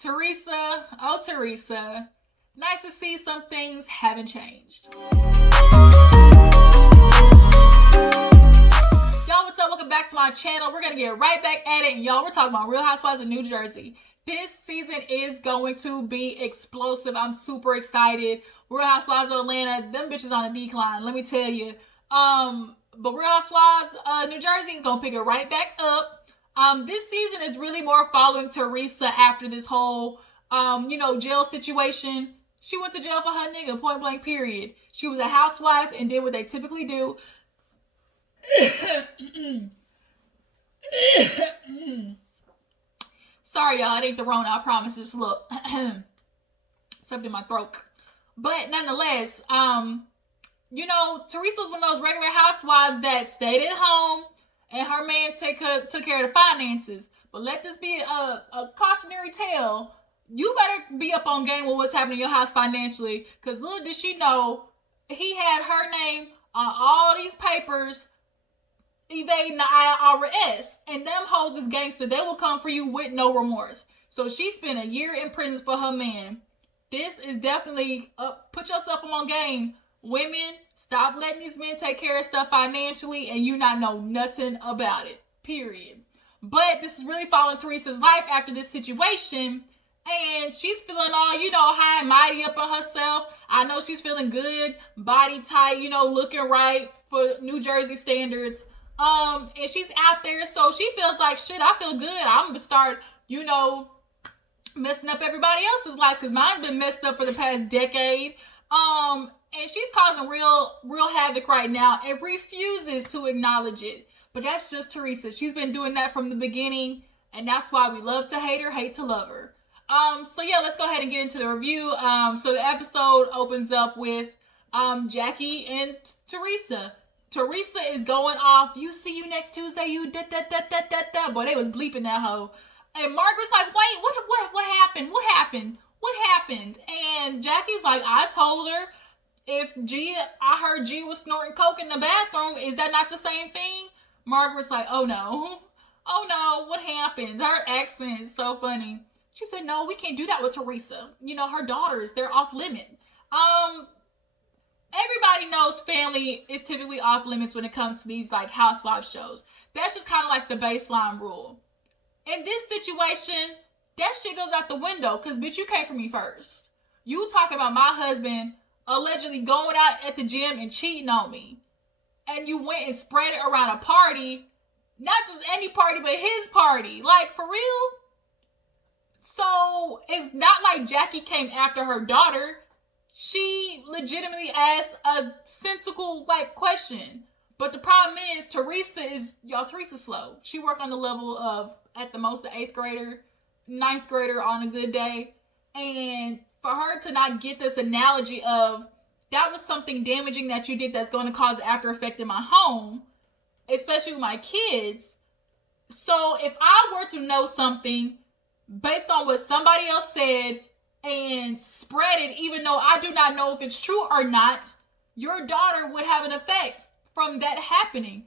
Teresa, oh Teresa, nice to see some things haven't changed. Y'all, what's up? Welcome back to my channel. We're going to get right back at it. And y'all, we're talking about Real Housewives of New Jersey. This season is going to be explosive. I'm super excited. Real Housewives of Atlanta, them bitches on a decline, let me tell you. But Real Housewives New Jersey is going to pick it right back up. This season is really more following Teresa after this whole, jail situation. She went to jail for her nigga, point blank, period. She was a housewife and did what they typically do. Sorry, y'all, it ain't the Rona, I promise. Just look, something in my throat. But nonetheless, Teresa was one of those regular housewives that stayed at home and her man took care of the finances. But let this be a cautionary tale. You better be up on game with what's happening in your house financially, because little did she know, he had her name on all these papers evading the IRS, and them hoes is gangster. They will come for you with no remorse. So she spent a year in prison for her man. This is definitely put yourself on game. Women, stop letting these men take care of stuff financially and you not know nothing about it, period. But this is really following Teresa's life after this situation, and she's feeling all, high and mighty up on herself. I know she's feeling good, body tight, looking right for New Jersey standards. And she's out there, so she feels like, shit, I feel good. I'm gonna start, messing up everybody else's life, because mine's been messed up for the past decade. And she's causing real havoc right now and refuses to acknowledge it. But that's just Teresa. She's been doing that from the beginning, and that's why we love to hate her, hate to love her. So yeah, let's go ahead and get into the review. So the episode opens up with Jackie and Teresa. Teresa is going off, you see you next Tuesday, you da. Boy, they was bleeping that hoe. And Margaret's like, wait, what happened? What happened? And Jackie's like, I told her, I heard G was snorting coke in the bathroom. Is that not the same thing? Margaret's like, oh no, what happened? Her accent is so funny. She said, no, we can't do that with Teresa. Her daughters, they're off limit. Everybody knows family is typically off limits when it comes to these like housewife shows. That's just kind of like the baseline rule. In this situation, that shit goes out the window, because bitch, you came for me first. You talking about my husband allegedly going out at the gym and cheating on me, and you went and spread it around a party, not just any party, but his party. Like, for real? So it's not like Jackie came after her daughter. She legitimately asked a sensical question. But the problem is, Teresa's slow. She worked on the level of, at the most, an 8th grader, 9th grader on a good day. And for her to not get this analogy of, that was something damaging that you did that's going to cause after effect in my home, especially with my kids. So if I were to know something based on what somebody else said and spread it, even though I do not know if it's true or not, your daughter would have an effect from that happening.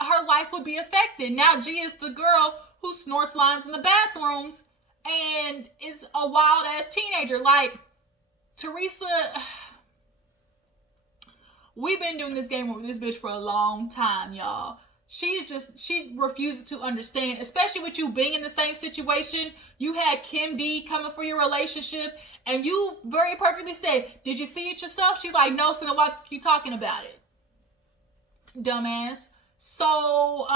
Her life would be affected. Now G is the girl who snorts lines in the bathrooms and is a wild ass teenager. Like, Teresa, we've been doing this game with this bitch for a long time, y'all. She refuses to understand, especially with you being in the same situation. You had Kim D coming for your relationship, and you very perfectly said, did you see it yourself? She's like, no, so then why are you talking about it? Dumbass. So,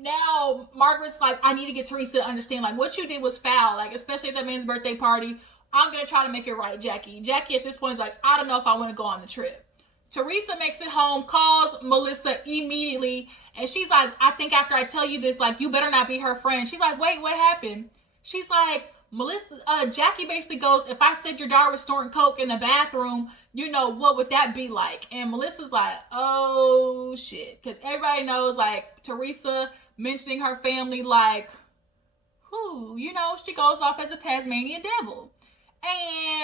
now Margaret's like, I need to get Teresa to understand, like, what you did was foul, like, especially at that man's birthday party. I'm going to try to make it right, Jackie. Jackie at this point is like, I don't know if I want to go on the trip. Teresa makes it home, calls Melissa immediately, and she's like, I think after I tell you this, like, you better not be her friend. She's like, wait, what happened? She's like, Jackie basically goes, if I said your daughter was snorting coke in the bathroom, what would that be like? And Melissa's like, oh shit. Because everybody knows, like, Teresa mentioning her family, like, she goes off as a Tasmanian devil.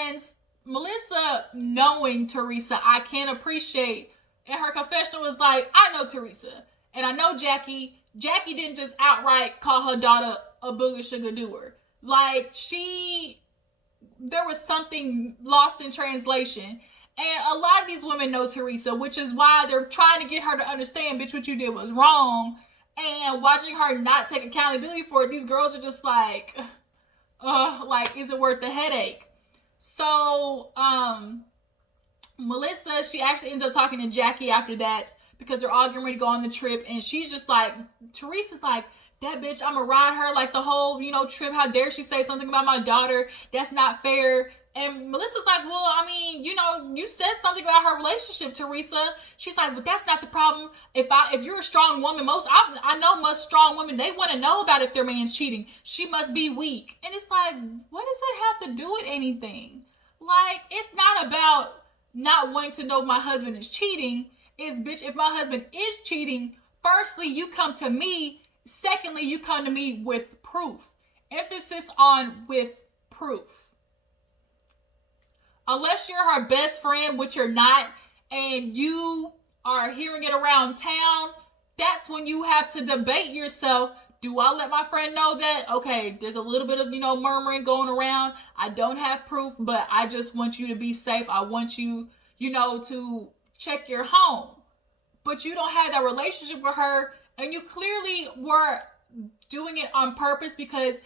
And Melissa, knowing Teresa, I can appreciate, and her confessional was like, I know Teresa, and I know Jackie. Jackie didn't just outright call her daughter a booger sugar doer. Like, there was something lost in translation. And a lot of these women know Teresa, which is why they're trying to get her to understand, bitch, what you did was wrong. And watching her not take accountability for it, these girls are just like, is it worth the headache? So, Melissa, she actually ends up talking to Jackie after that because they're all getting ready to go on the trip. And she's just like, Teresa's like, that bitch, I'm gonna ride her like the whole, trip. How dare she say something about my daughter? That's not fair. And Melissa's like, well, I mean, you said something about her relationship, Teresa. She's like, but that's not the problem. If you're a strong woman, I know most strong women, they want to know about if their man's cheating. She must be weak. And it's like, what does that have to do with anything? Like, it's not about not wanting to know if my husband is cheating. It's, bitch, if my husband is cheating, firstly, you come to me. Secondly, you come to me with proof. Emphasis on with proof. Unless you're her best friend, which you're not, and you are hearing it around town, that's when you have to debate yourself. Do I let my friend know that, okay, there's a little bit of, murmuring going around. I don't have proof, but I just want you to be safe. I want you, to check your home. But you don't have that relationship with her, and you clearly were doing it on purpose because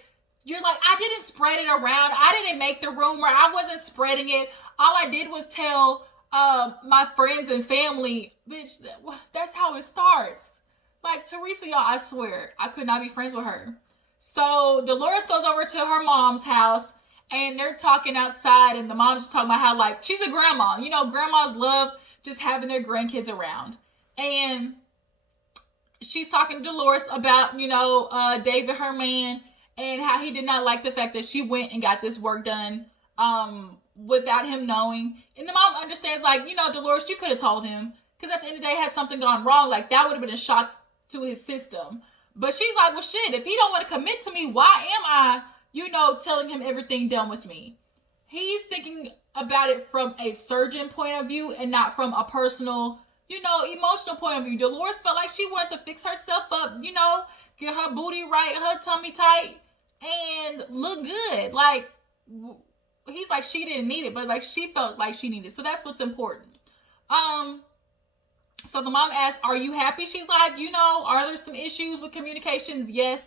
you're like, I didn't spread it around. I didn't make the rumor. I wasn't spreading it. All I did was tell my friends and family. Bitch, that's how it starts. Like, Teresa, y'all, I swear, I could not be friends with her. So Dolores goes over to her mom's house, and they're talking outside, and the mom's just talking about how, like, she's a grandma. Grandmas love just having their grandkids around. And she's talking to Dolores about, David, her man, and how he did not like the fact that she went and got this work done without him knowing. And the mom understands, like, Dolores, you could have told him. Because at the end of the day, had something gone wrong, like, that would have been a shock to his system. But she's like, well, shit, if he don't want to commit to me, why am I, telling him everything done with me? He's thinking about it from a surgeon point of view and not from a personal, emotional point of view. Dolores felt like she wanted to fix herself up, get her booty right, her tummy tight, and look good. Like, he's like, she didn't need it, but like, she felt like she needed it. So that's what's important. So the mom asks, are you happy? She's like, are there some issues with communications? Yes.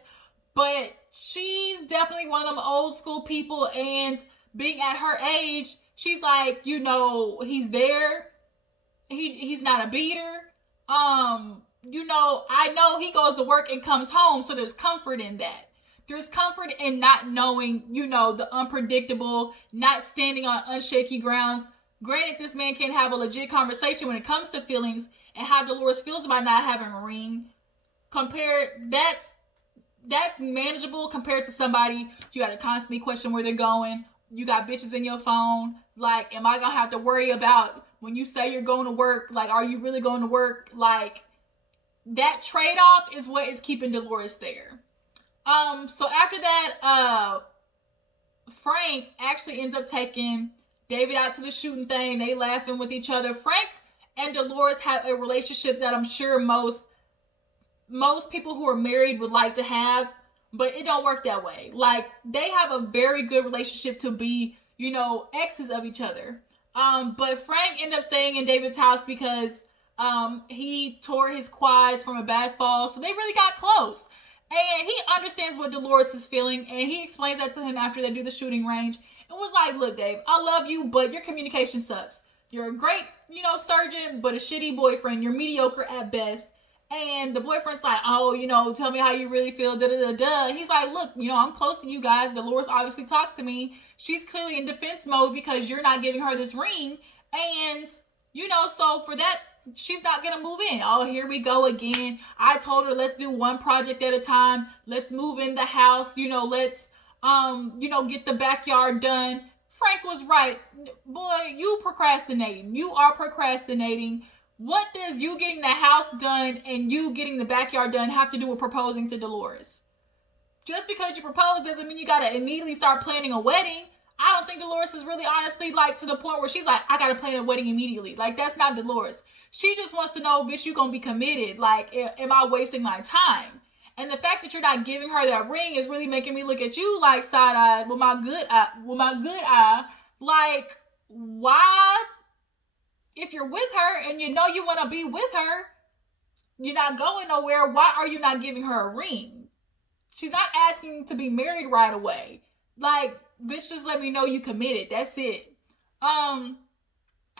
But she's definitely one of them old school people, and being at her age, she's like, he's there. He's not a beater. I know he goes to work and comes home, so there's comfort in that. There's comfort in not knowing, the unpredictable, not standing on unshaky grounds. Granted, this man can have a legit conversation when it comes to feelings and how Dolores feels about not having a ring. That's manageable compared to somebody you got to constantly question where they're going. You got bitches in your phone. Like, am I going to have to worry about when you say you're going to work? Like, are you really going to work? Like, that trade-off is what is keeping Dolores there. So after that, Frank actually ends up taking David out to the shooting thing. They laughing with each other. Frank and Dolores have a relationship that I'm sure most people who are married would like to have, but it don't work that way. Like, they have a very good relationship to be, exes of each other. But Frank ended up staying in David's house because he tore his quads from a bad fall, so they really got close. And he understands what Dolores is feeling, and he explains that to him after they do the shooting range. And was like, look, Dave, I love you, but your communication sucks. You're a great, surgeon, but a shitty boyfriend. You're mediocre at best. And the boyfriend's like, oh, tell me how you really feel, da-da-da-da. He's like, look, I'm close to you guys. Dolores obviously talks to me. She's clearly in defense mode because you're not giving her this ring. And, so for that, she's not going to move in. Oh, here we go again. I told her, let's do one project at a time. Let's move in the house. Let's, get the backyard done. Frank was right. Boy, you procrastinating. You are procrastinating. What does you getting the house done and you getting the backyard done have to do with proposing to Dolores? Just because you propose doesn't mean you got to immediately start planning a wedding. I don't think Dolores is really honestly like to the point where she's like, I got to plan a wedding immediately. Like, that's not Dolores. She just wants to know, bitch, you going to be committed. Like, am I wasting my time? And the fact that you're not giving her that ring is really making me look at you like side-eyed with my good eye. Like, why, if you're with her and you know you want to be with her, you're not going nowhere, why are you not giving her a ring? She's not asking to be married right away. Like, bitch, just let me know you committed. That's it.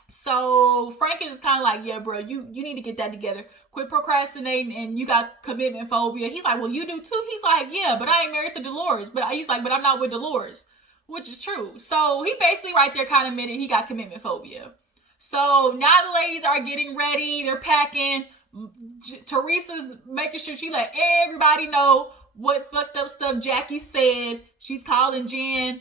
So Frank is just kind of like, yeah, bro, you need to get that together. Quit procrastinating, and you got commitment phobia. He's like, well, you do too. He's like, yeah, but I ain't married to Dolores. But he's like, but I'm not with Dolores, which is true. So he basically right there kind of admitted he got commitment phobia. So now the ladies are getting ready. They're packing. Teresa's making sure she let everybody know what fucked up stuff Jackie said. She's calling Jen.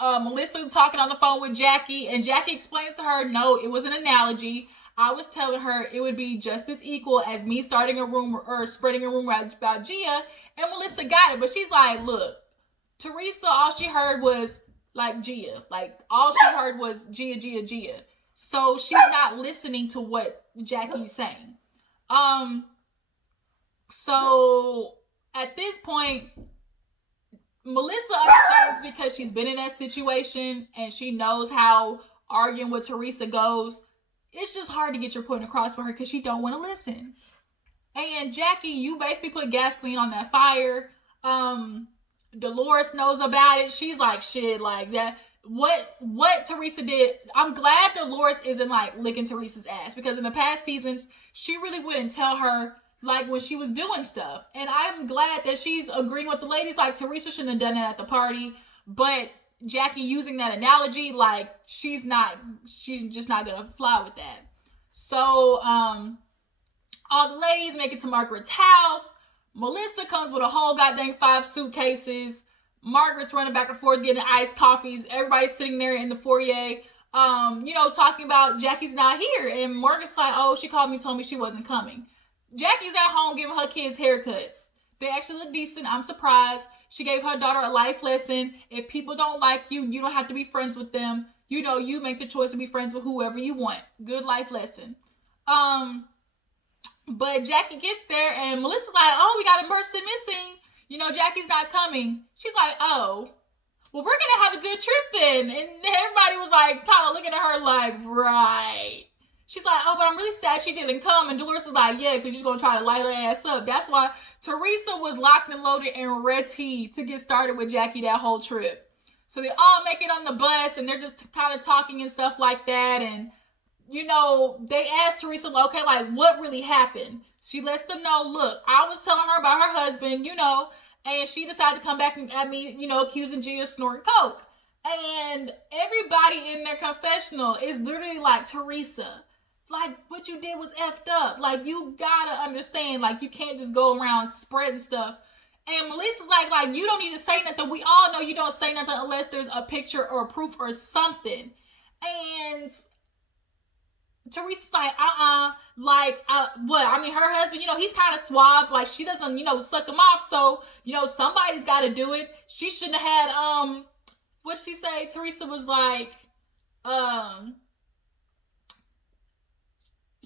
Melissa talking on the phone with Jackie, and Jackie explains to her, no, it was an analogy. I was telling her it would be just as equal as me starting a rumor or spreading a rumor about Gia, and Melissa got it, but she's like, look, Teresa, all she heard was like Gia. Like, all she heard was Gia. So she's not listening to what Jackie's saying. So at this point, Melissa understands because she's been in that situation and she knows how arguing with Teresa goes. It's just hard to get your point across for her because she don't want to listen. And Jackie, you basically put gasoline on that fire. Dolores knows about it. She's like, shit, like that. What Teresa did, I'm glad Dolores isn't like licking Teresa's ass, because in the past seasons, she really wouldn't tell her like when she was doing stuff. And I'm glad that she's agreeing with the ladies. Like, Teresa shouldn't have done that at the party, but Jackie using that analogy, like, she's just not gonna fly with that. So all the ladies make it to Margaret's house. Melissa comes with a whole goddamn 5 suitcases. Margaret's running back and forth getting iced coffees. Everybody's sitting there in the foyer, talking about Jackie's not here. And Margaret's like, oh, she called me, told me she wasn't coming. Jackie's at home giving her kids haircuts. They actually look decent. I'm surprised. She gave her daughter a life lesson. If people don't like you, you don't have to be friends with them. You make the choice to be friends with whoever you want. Good life lesson. But Jackie gets there and Melissa's like, oh, we got a person missing. Jackie's not coming. She's like, oh, well, we're going to have a good trip then. And everybody was like, kind of looking at her like, right. She's like, oh, but I'm really sad she didn't come. And Dolores is like, yeah, because you're going to try to light her ass up. That's why Teresa was locked and loaded and ready to get started with Jackie that whole trip. So they all make it on the bus and they're just kind of talking and stuff like that. And, they asked Teresa, okay, like, what really happened? She lets them know, look, I was telling her about her husband, and she decided to come back at me, accusing Gia of snorting coke. And everybody in their confessional is literally like, Teresa, like, what you did was effed up. Like, you gotta understand, like, you can't just go around spreading stuff. And Melissa's like, you don't need to say nothing. We all know you don't say nothing unless there's a picture or proof or something. And Teresa's like, what? I mean, her husband, he's kind of suave. Like, she doesn't, suck him off. So, somebody's got to do it. She shouldn't have had, what'd she say? Teresa was like,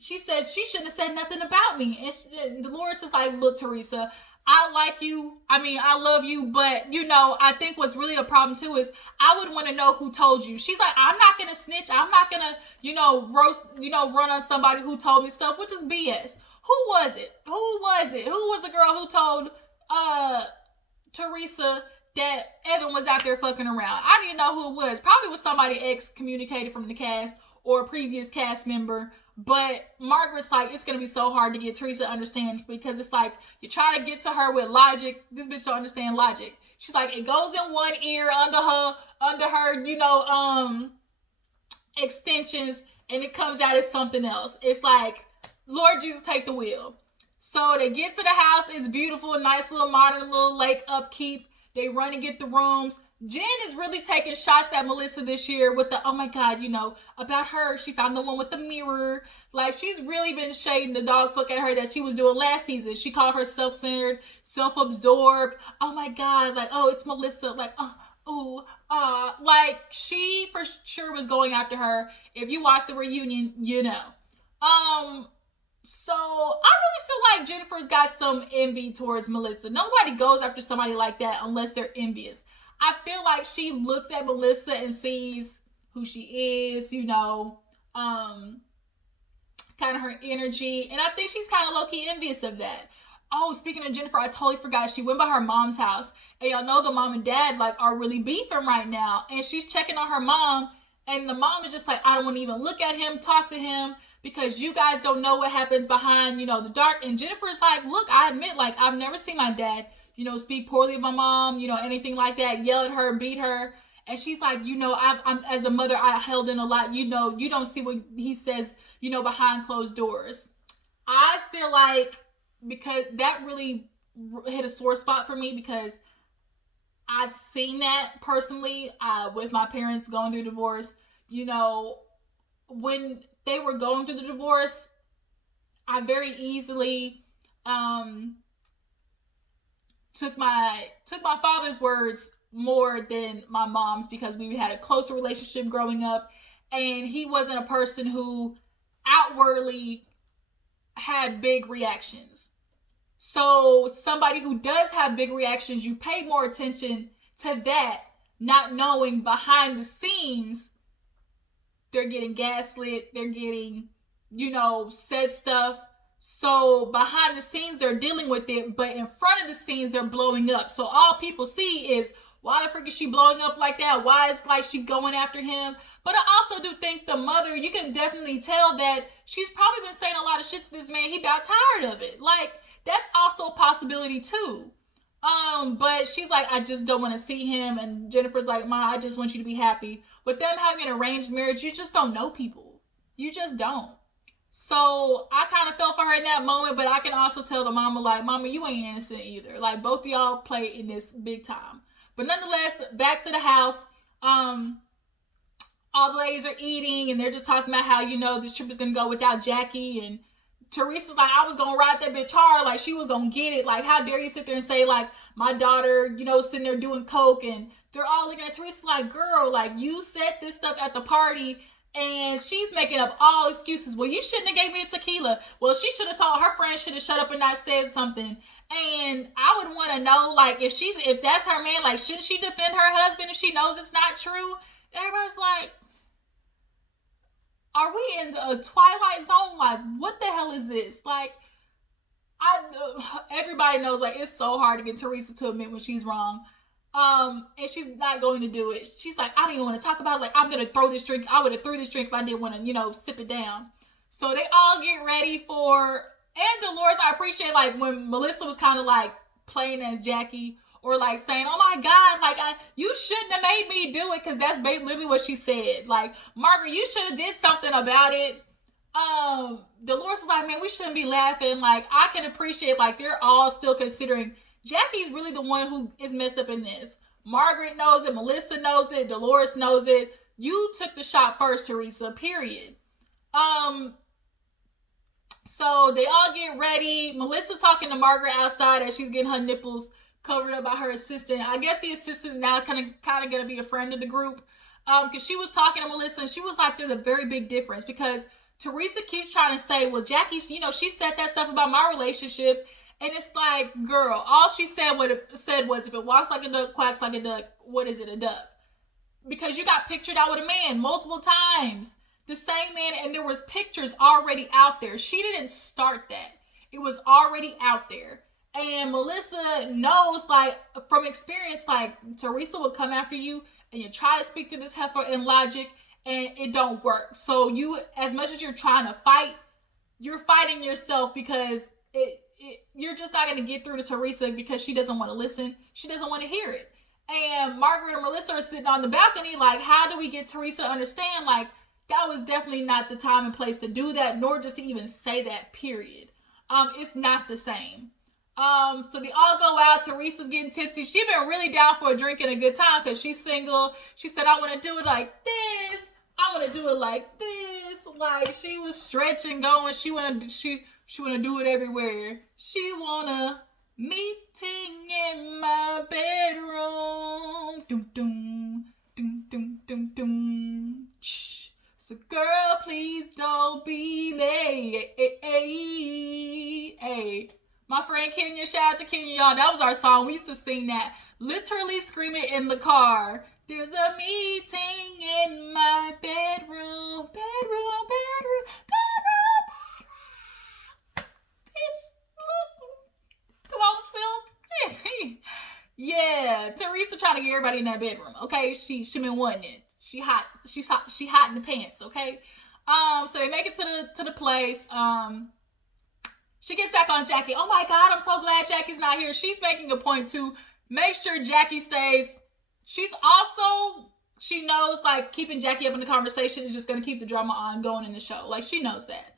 she said she shouldn't have said nothing about me. And Dolores is like, look, Teresa, I like you. I mean, I love you. But, I think what's really a problem, too, is I would want to know who told you. She's like, I'm not going to snitch. I'm not going to, roast, run on somebody who told me stuff, which is BS. Who was it? Who was the girl who told Teresa that Evan was out there fucking around? I didn't know who it was. Probably was somebody excommunicated from the cast or a previous cast member. But Margaret's like, it's going to be so hard to get Teresa to understand, because it's like, you try to get to her with logic. This bitch don't understand logic. She's like, it goes in one ear under her, extensions, and it comes out as something else. It's like, Lord Jesus, take the wheel. So they get to the house. It's beautiful, nice little modern little lake upkeep. They run and get the rooms. Jen is really taking shots at Melissa this year with the, oh my God, about her. She found the one with the mirror. Like, she's really been shading the dog fuck at her that she was doing last season. She called her self-centered, self-absorbed. Oh my God, like, oh, it's Melissa. Like, like, she for sure was going after her. If you watch the reunion, So I really feel like Jennifer's got some envy towards Melissa. Nobody goes after somebody like that unless they're envious. I feel like she looked at Melissa and sees who she is, kind of her energy, and I think she's kind of low-key envious of that. Oh, speaking of Jennifer, I totally forgot. She went by her mom's house, and y'all know the mom and dad like are really beefing right now, and she's checking on her mom, and the mom is just like, I don't want to even look at him, talk to him, because you guys don't know what happens behind, the dark. And Jennifer's like, look, I admit, like, I've never seen my dad, speak poorly of my mom, anything like that, yell at her, beat her. And she's like, I'm as a mother, I held in a lot. You don't see what he says, behind closed doors. I feel like because that really hit a sore spot for me, because I've seen that personally with my parents going through divorce. When they were going through the divorce, I very easily took my father's words more than my mom's, because we had a closer relationship growing up, and he wasn't a person who outwardly had big reactions. So somebody who does have big reactions, you pay more attention to that, not knowing behind the scenes they're getting gaslit, they're getting, said stuff. So behind the scenes they're dealing with it, but in front of the scenes they're blowing up. So all people see is, why the frick is she blowing up like that? Why is like she going after him? But I also do think the mother, you can definitely tell that she's probably been saying a lot of shit to this man. He got tired of it. Like, that's also a possibility too. But she's like, I just don't want to see him. And Jennifer's like, Ma, I just want you to be happy. With them having an arranged marriage, you just don't know people. You just don't. So I kind of felt for her in that moment, but I can also tell the mama, like, Mama, you ain't innocent either. Like, both of y'all play in this big time. But nonetheless, back to the house. All the ladies are eating, and they're just talking about how, this trip is going to go without Jackie. And Teresa's like, I was going to ride that bitch hard. Like, she was going to get it. Like, how dare you sit there and say, like, my daughter, sitting there doing coke. And they're all looking at Teresa like, girl, like, you said this stuff at the party. And she's making up all excuses. Well, you shouldn't have gave me the tequila. Well, she should have told her friend, should have shut up and not said something. And I would want to know, like, if that's her man, like, shouldn't she defend her husband if she knows it's not true? Everybody's like, are we in a Twilight Zone? Like, what the hell is this? Like, everybody knows, like, it's so hard to get Teresa to admit when she's wrong. And she's not going to do it. She's like, I don't even want to talk about it. Like, I'm going to throw this drink. I would have threw this drink if I didn't want to, sip it down. So they all get ready for, and Dolores, I appreciate, like, when Melissa was kind of, like, playing as Jackie, or, like, saying, oh, my God, like, you shouldn't have made me do it, because that's literally what she said. Like, Margaret, you should have did something about it. Dolores is like, man, we shouldn't be laughing. Like, I can appreciate, like, they're all still considering Jackie's really the one who is messed up in this. Margaret knows it. Melissa knows it. Dolores knows it. You took the shot first, Teresa, period. So they all get ready. Melissa's talking to Margaret outside as she's getting her nipples covered up by her assistant. I guess the assistant is now kind of going to be a friend of the group. Because she was talking to Melissa and she was like, there's a very big difference. Because Teresa keeps trying to say, well, Jackie, she said that stuff about my relationship. And it's like, girl, all she said was, if it walks like a duck, quacks like a duck, what is it, a duck? Because you got pictured out with a man multiple times. The same man, and there was pictures already out there. She didn't start that. It was already out there. And Melissa knows, like, from experience, like, Teresa will come after you, and you try to speak to this heifer in logic, and it don't work. So you, as much as you're trying to fight, you're fighting yourself, because you're just not going to get through to Teresa because she doesn't want to listen. She doesn't want to hear it. And Margaret and Melissa are sitting on the balcony like, how do we get Teresa to understand? Like, that was definitely not the time and place to do that, nor just to even say that, period. It's not the same. So they all go out. Teresa's getting tipsy. She's been really down for a drink and a good time because she's single. She said, I want to do it like this. I want to do it like this. Like, she was stretching, going. She want to do it everywhere. She wanna meeting in my bedroom. Dum dum dum dum dum dum. Shh. So girl, please don't be late. My friend Kenya, shout out to Kenya, y'all. That was our song. We used to sing that. Literally screaming in the car. There's a meeting in my bedroom. Bedroom, bedroom, bedroom, bedroom. Bitch, look. Come on, Silk. Yeah, Teresa trying to get everybody in that bedroom. Okay, she been wanting it. She hot. She hot in the pants. Okay. So they make it to the place. She gets back on Jackie. Oh my God, I'm so glad Jackie's not here. She's making a point to make sure Jackie stays. She knows like keeping Jackie up in the conversation is just gonna keep the drama ongoing in the show. Like she knows that.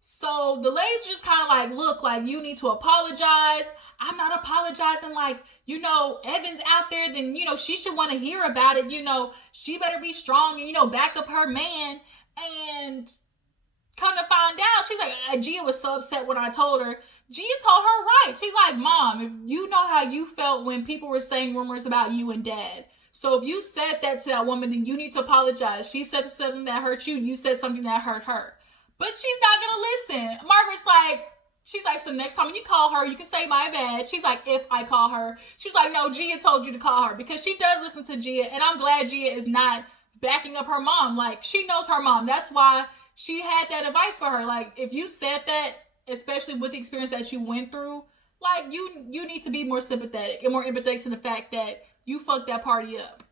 So the ladies just kind of like, look, like you need to apologize. I'm not apologizing. Like, Evan's out there, then, she should want to hear about it. She better be strong and, back up her man. And come to find out, she's like, Gia was so upset when I told her. Gia told her right. She's like, Mom, if you know how you felt when people were saying rumors about you and Dad. So if you said that to that woman, then you need to apologize. She said something that hurt you. You said something that hurt her. But she's not going to listen. Margaret's like, she's like, so next time when you call her, you can say my bad. She's like, if I call her. She was like, no, Gia told you to call her. Because she does listen to Gia. And I'm glad Gia is not backing up her mom. Like, she knows her mom. That's why she had that advice for her. Like, if you said that, especially with the experience that you went through, like, you need to be more sympathetic and more empathetic to the fact that you fucked that party up.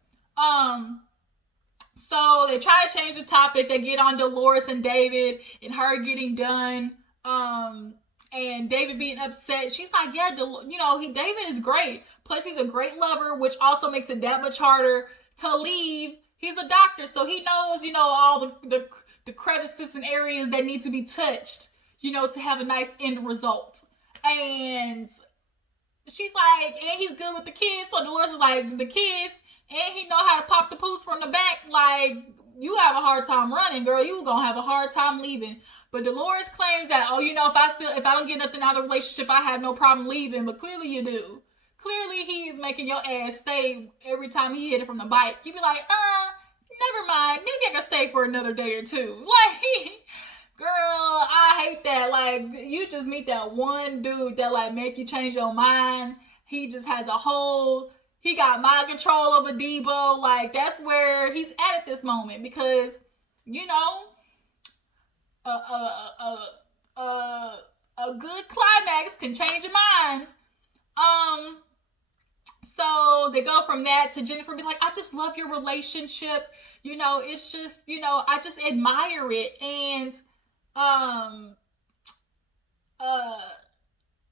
So they try to change the topic. They get on Dolores and David and her getting done. And David being upset. She's like, yeah, David is great. Plus, he's a great lover, which also makes it that much harder to leave. He's a doctor, so he knows, all the crevices and areas that need to be touched, to have a nice end result. And she's like, and he's good with the kids. So Dolores is like, the kids, and he know how to pop the poos from the back. Like, you have a hard time running, girl. You gonna have a hard time leaving. But Dolores claims that, if I don't get nothing out of the relationship, I have no problem leaving. But clearly you do. Clearly he is making your ass stay every time he hit it from the bike. You be like, never mind. Maybe I can stay for another day or two. Like, girl, I hate that. Like, you just meet that one dude that, like, make you change your mind. He just has he got mind control over Debo. Like, that's where he's at this moment. Because, a good climax can change your minds. So they go from that to Jennifer being like, I just love your relationship. It's just, I just admire it. And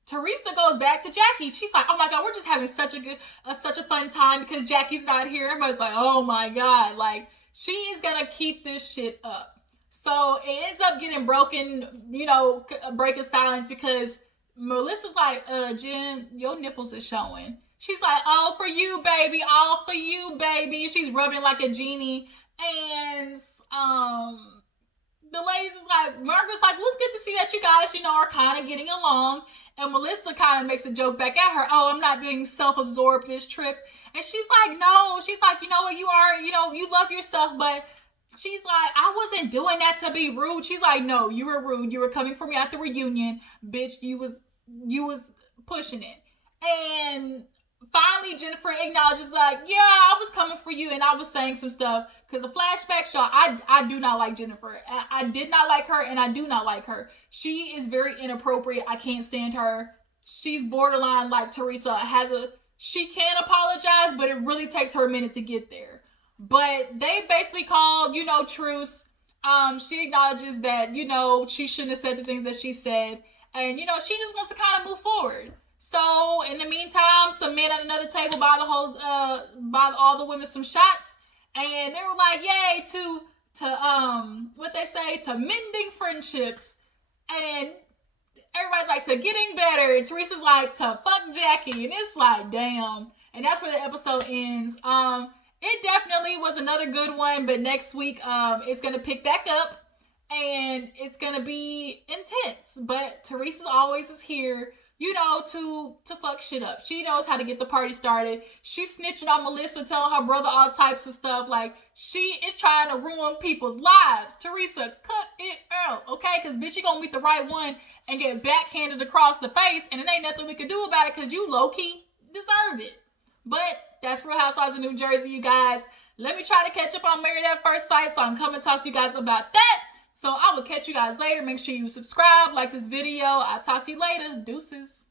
Teresa goes back to Jackie. She's like, oh my God, we're just having such a fun time because Jackie's not here. Everybody's like, oh my God, like she is gonna keep this shit up. So it ends up getting broken, break of silence because Melissa's like, Jen, your nipples is showing. She's like, all for you, baby. All for you, baby. She's rubbing it like a genie. And the ladies is like, Margaret's like, well, it's good to see that you guys, are kind of getting along. And Melissa kind of makes a joke back at her. Oh, I'm not being self-absorbed this trip. And she's like, no. She's like, you know what, you are, you love yourself, but she's like, I wasn't doing that to be rude. She's like, no, you were rude. You were coming for me at the reunion. Bitch, you was pushing it. And finally, Jennifer acknowledges like, yeah, I was coming for you and I was saying some stuff. Because the flashback show, I do not like Jennifer. I did not like her and I do not like her. She is very inappropriate. I can't stand her. She's borderline like Teresa. She can apologize, but it really takes her a minute to get there. But they basically called, truce. She acknowledges that, she shouldn't have said the things that she said. And, she just wants to kind of move forward. So, in the meantime, some men at another table buy all the women some shots. And they were like, yay, to mending friendships. And everybody's like, to getting better. And Teresa's like, to fuck Jackie. And it's like, damn. And that's where the episode ends. It definitely was another good one, but next week it's going to pick back up and it's going to be intense. But Teresa always is here you know, to fuck shit up. She knows how to get the party started. She's snitching on Melissa, telling her brother all types of stuff. Like, she is trying to ruin people's lives. Teresa, cut it out, okay? Because, bitch, you gonna meet the right one and get backhanded across the face, and it ain't nothing we can do about it because you low-key deserve it. But that's Real Housewives of New Jersey, you guys. Let me try to catch up on Married at First Sight, so I can come and talk to you guys about that. So I will catch you guys later. Make sure you subscribe, like this video. I'll talk to you later. Deuces.